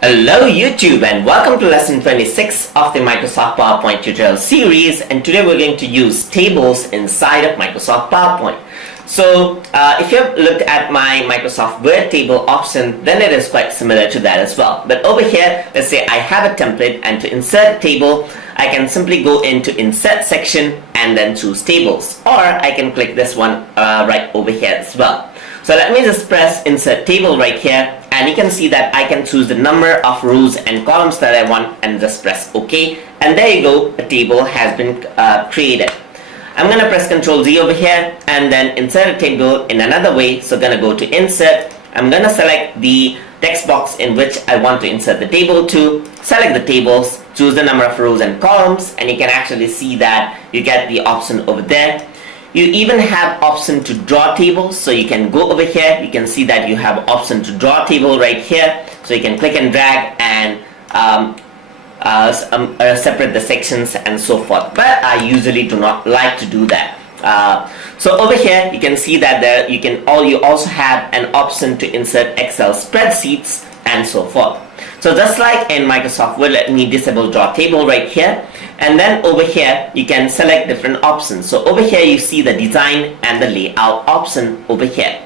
Hello YouTube and welcome to lesson 26 of the Microsoft PowerPoint tutorial series, and today we're going to use tables inside of Microsoft PowerPoint. So if you have looked at my Microsoft Word table option, then it is quite similar to that as well. But over here, let's say I have a template, and to insert table, I can simply go into insert section and then choose tables, or I can click this one right over here as well. So let me just press insert table right here, and you can see that I can choose the number of rows and columns that I want and just press OK, and there you go, a table has been created. I'm going to press Ctrl Z over here and then insert a table in another way. So I'm going to go to insert, I'm going to select the text box in which I want to insert the table to, select the tables, choose the number of rows and columns, and you can actually see that you get the option over there. You even have option to draw tables, so you can go over here, you can see that you have option to draw table right here, so you can click and drag and separate the sections and so forth, but I usually do not like to do that. So over here you can see that you also have an option to insert Excel spreadsheets and so forth. So just like in Microsoft Word, let me disable draw table right here, and then over here you can select different options. So over here you see the design and the layout option over here.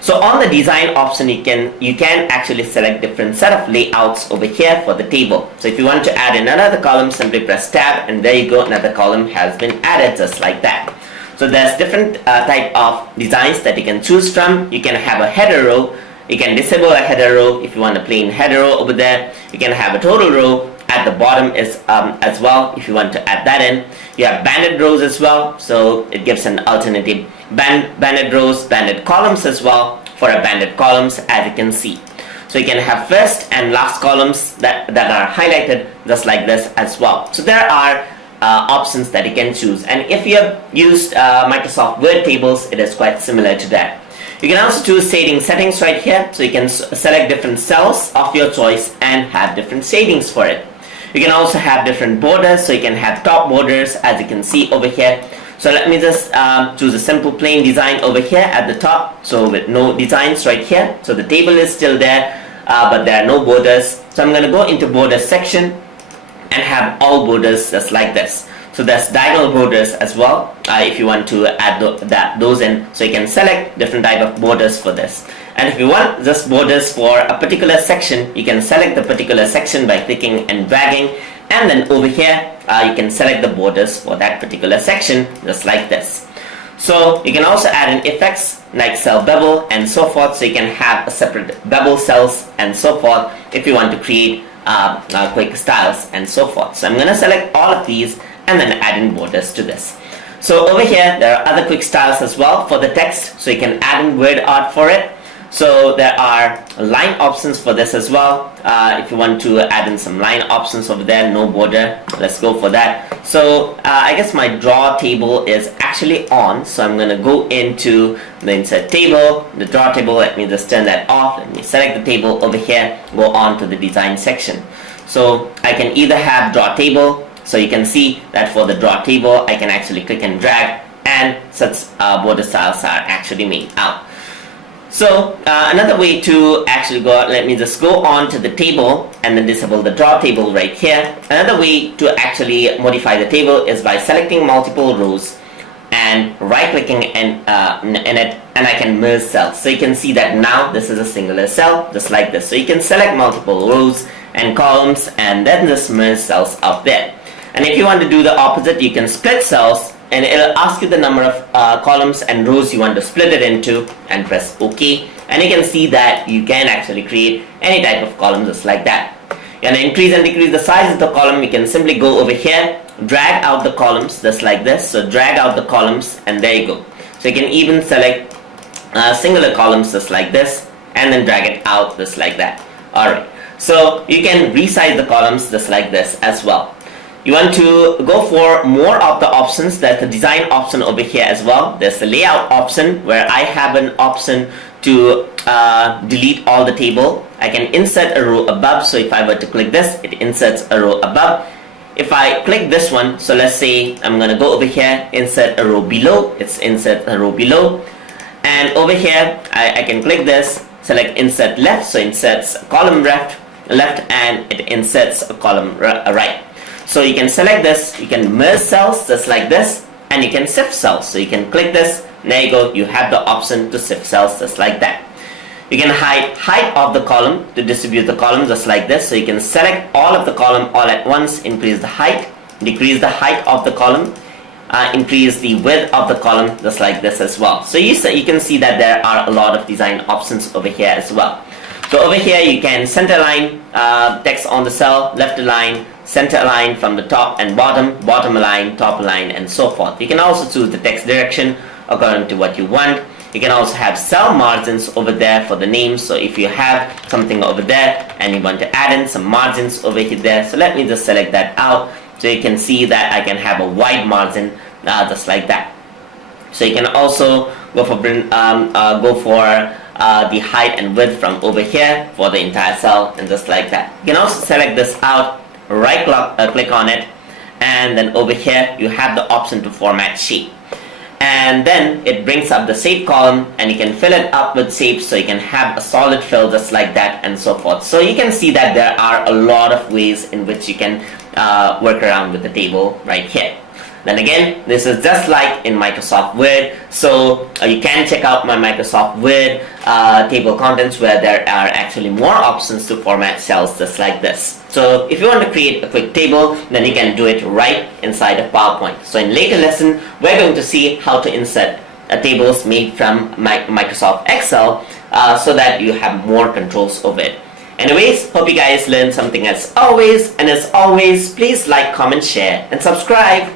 So on the design option you can actually select different set of layouts over here for the table. So if you want to add in another column, simply press tab, and there you go, another column has been added just like that. So there's different type of designs that you can choose from. You can have a header row. You can disable a header row if you want a plain header row over there. You can have a total row at the bottom as well if you want to add that in. You have banded rows as well, so it gives an alternative banded rows, banded columns as well for a banded columns, as you can see. So you can have first and last columns that are highlighted just like this as well. So there are options that you can choose, and if you have used Microsoft Word tables, it is quite similar to that. You can also choose shading settings right here, so you can select different cells of your choice and have different shadings for it. You can also have different borders, so you can have top borders, as you can see over here. So let me just choose a simple plain design over here at the top, so with no designs right here. So the table is still there, but there are no borders. So I'm going to go into border section and have all borders just like this. So there's diagonal borders as well if you want to add those in. So you can select different type of borders for this. And if you want just borders for a particular section, you can select the particular section by clicking and dragging. And then over here, you can select the borders for that particular section just like this. So you can also add in effects like cell bevel and so forth. So you can have a separate bevel cells and so forth if you want to create quick styles and so forth. So I'm going to select all of these and then add in borders to this. So over here there are other quick styles as well for the text, so you can add in word art for it. So there are line options for this as well. If you want to add in some line options over there, no border, let's go for that. So I guess my draw table is actually on, so I'm going to go into the insert table, the draw table. Let me just turn that off. Let me select the table over here, go on to the design section. So I can either have draw table, so you can see that for the draw table I can actually click and drag, and such border styles are actually made out. So another way to actually let me just go on to the table and then disable the draw table right here. Another way to actually modify the table is by selecting multiple rows and right clicking in it, and I can merge cells. So you can see that now this is a singular cell just like this. So you can select multiple rows and columns and then just merge cells up there. And if you want to do the opposite, you can split cells, and it'll ask you the number of columns and rows you want to split it into, and press OK. And you can see that you can actually create any type of column just like that. You want to increase and decrease the size of the column, you can simply go over here, drag out the columns just like this. So drag out the columns, and there you go. So you can even select singular columns just like this, and then drag it out just like that. Alright, so you can resize the columns just like this as well. You want to go for more of the options. There's the design option over here as well. There's the layout option where I have an option to delete all the table. I can insert a row above. So if I were to click this, it inserts a row above. If I click this one, so let's say I'm going to go over here, insert a row below. It's insert a row below. And over here, I can click this, select insert left. So inserts column left. left and it inserts a column right. So you can select this, you can merge cells just like this, and you can shift cells. So you can click this, and there you go, you have the option to shift cells just like that. You can hide height of the column to distribute the column just like this. So you can select all of the column all at once, increase the height, decrease the height of the column, increase the width of the column just like this as well. So you can see that there are a lot of design options over here as well. So over here you can center align text on the cell, left align, center align from the top and bottom, bottom align, top align, and so forth. You can also choose the text direction according to what you want. You can also have cell margins over there for the names. So if you have something over there and you want to add in some margins over there, so let me just select that out. So you can see that I can have a wide margin just like that. So you can also go for the height and width from over here for the entire cell, and just like that. You can also select this out, right click on it, and then over here you have the option to format shape. And then it brings up the shape column, and you can fill it up with shapes, so you can have a solid fill just like that, and so forth. So you can see that there are a lot of ways in which you can work around with the table right here. Then again, this is just like in Microsoft Word. So you can check out my Microsoft Word table contents, where there are actually more options to format cells just like this. So if you want to create a quick table, then you can do it right inside of PowerPoint. So in later lesson, we're going to see how to insert tables made from Microsoft Excel so that you have more controls over it. Anyways, hope you guys learned something as always. And as always, please like, comment, share, and subscribe.